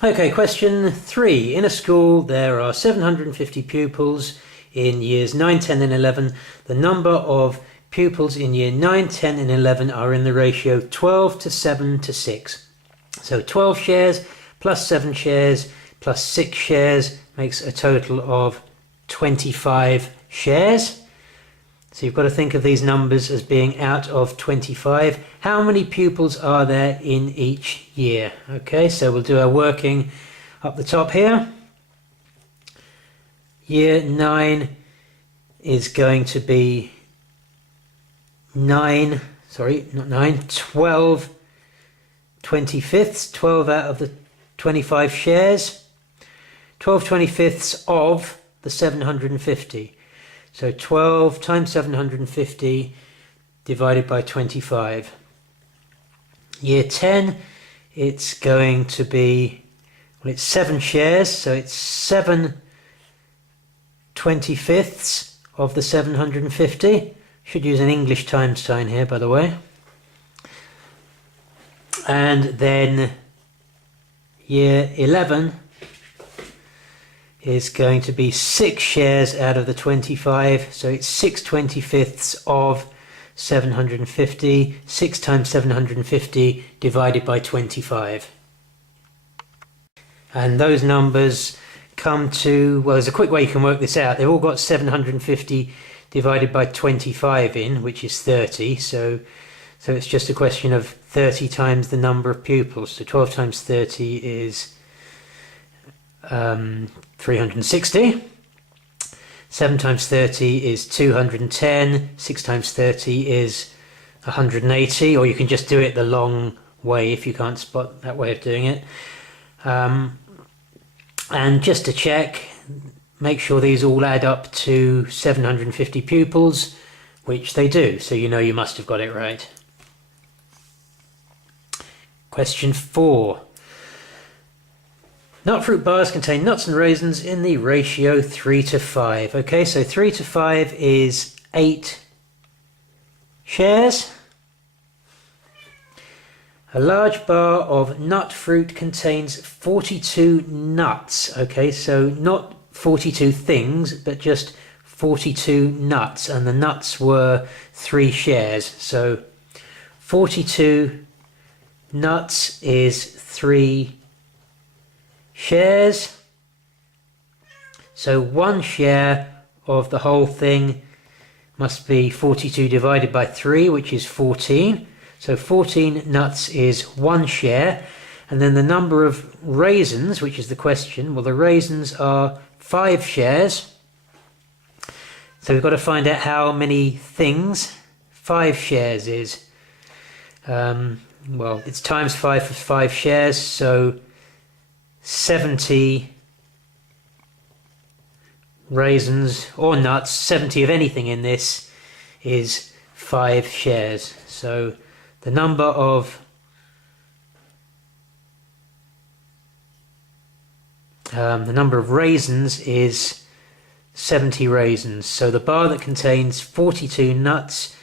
Okay, question 3. In a school, there are 750 pupils in years 9, 10 and 11. The number of pupils in year 9, 10 and 11 are in the ratio 12 to 7 to 6. So 12 shares plus 7 shares plus 6 shares makes a total of 25 shares. So you've got to think of these numbers as being out of 25. How many pupils are there in each year? Okay, so we'll do our working up the top here. Year 9 is going to be 12 25ths, 12 out of the 25 shares, 12 25ths of the 750. So 12 times 750 divided by 25. Year 10, it's going to be, well, it's 7 shares, so it's 7 25ths of the 750. Should use an English times sign here, by the way. And then year 11 is going to be 6 shares out of the 25, so it's 6 25ths of 750. 6 times 750 divided by 25. And those numbers come to, well, there's a quick way you can work this out. They've all got 750 divided by 25 in, which is 30, so it's just a question of 30 times the number of pupils. So 12 times 30 is 360. 7 times 30 is 210. 6 times 30 is 180, or you can just do it the long way if you can't spot that way of doing it. And just to check, make sure these all add up to 750 pupils, which they do, so you know you must have got it right. Question 4. Nut fruit bars contain nuts and raisins in the ratio 3 to 5. Okay, so 3 to 5 is 8 shares. A large bar of nut fruit contains 42 nuts. Okay, so not 42 things, but just 42 nuts, and the nuts were 3 shares. So 42 nuts is 3 shares. So 1 share of the whole thing must be 42 divided by 3, which is 14. So 14 nuts is 1 share. And then the number of raisins, which is the question, well, the raisins are 5 shares. So we've got to find out how many things 5 shares is. Well, it's times 5 for 5 shares, so 70 raisins or nuts, 70 of anything in this is 5 shares. So the number of raisins is 70 raisins. So the bar that contains 42 nuts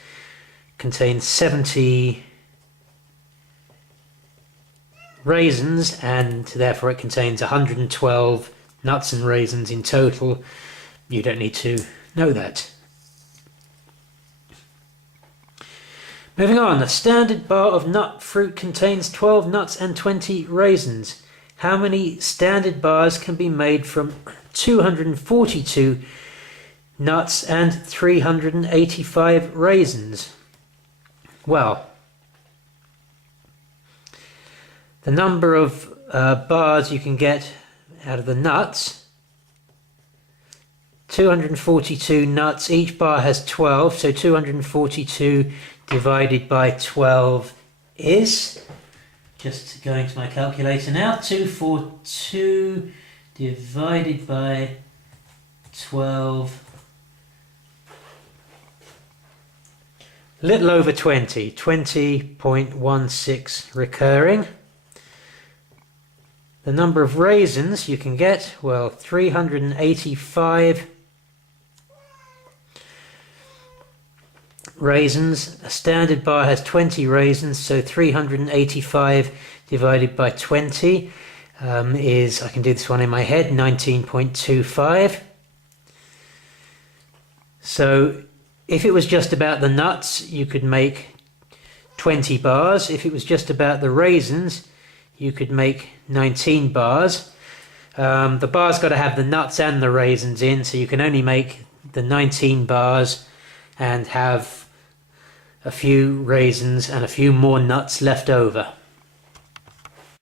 contains 70 raisins, and therefore it contains 112 nuts and raisins in total. You don't need to know that. Moving on, a standard bar of nut fruit contains 12 nuts and 20 raisins. How many standard bars can be made from 242 nuts and 385 raisins? Well, the number of bars you can get out of the nuts, 242 nuts, each bar has 12, so 242 divided by 12 is, just going to my calculator now, 242 divided by 12, a little over 20, 20.16 recurring. The number of raisins you can get, well, 385 raisins. A standard bar has 20 raisins, so 385 divided by 20. is, I can do this one in my head, 19.25. So if it was just about the nuts, you could make 20 bars. If it was just about the raisins, you could make 19 bars. The bar's got to have the nuts and the raisins in, so you can only make the 19 bars and have a few raisins and a few more nuts left over.